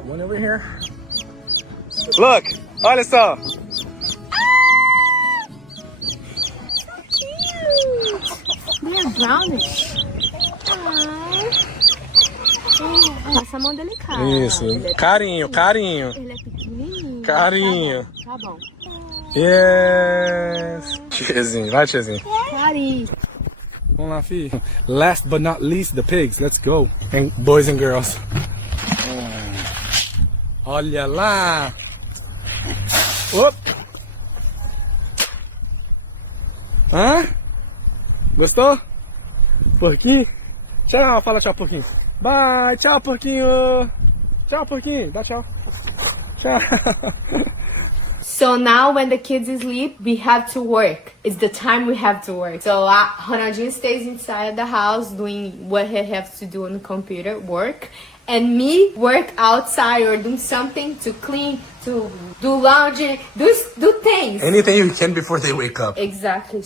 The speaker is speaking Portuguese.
Got one over here. Look, olha só. They are brownish. Passa a mão delicada. Isso, carinho, carinho. Ele é pequenininho. Carinho. Tá bom. Yes. Tiozinho, vai tiozinho. Carinho. Vamos lá, filho. Last but not least, the pigs. Let's go. And boys and girls. Olha lá. Op. Hã? Gostou? Porquinho? Tchau, fala tchau, porquinho. Bye, tchau, porquinho. Tchau, porquinho. Dá tchau. Tchau. So now when the kids sleep, we have to work. It's the time we have to work. So Ronaldinho stays inside the house doing what he has to do on the computer, work. And me work outside or do something to clean, to do laundry, do things. Anything you can before they wake up. Exactly.